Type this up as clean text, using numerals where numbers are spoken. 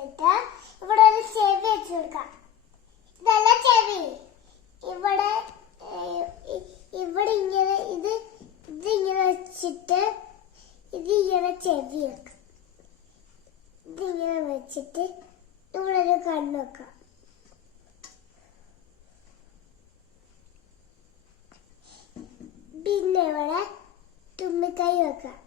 എന്നിട്ട് ഇവിടെ ഒരു ചെവി വെച്ച് കൊടുക്കാം. ഇതല്ല ചെവി. ഇവിടെ ഇവിടെ ഇങ്ങനെ ഇതിങ്ങനെ വെച്ചിട്ട് ഇതിങ്ങനെ ചെവി വെക്കാം. ഇതിങ്ങനെ വെച്ചിട്ട് ഇവിടെ ഒരു കണ്ണ് വെക്കാം. പിന്നെ ഇവിടെ തുമ്മിക്കൈ വെക്കാം.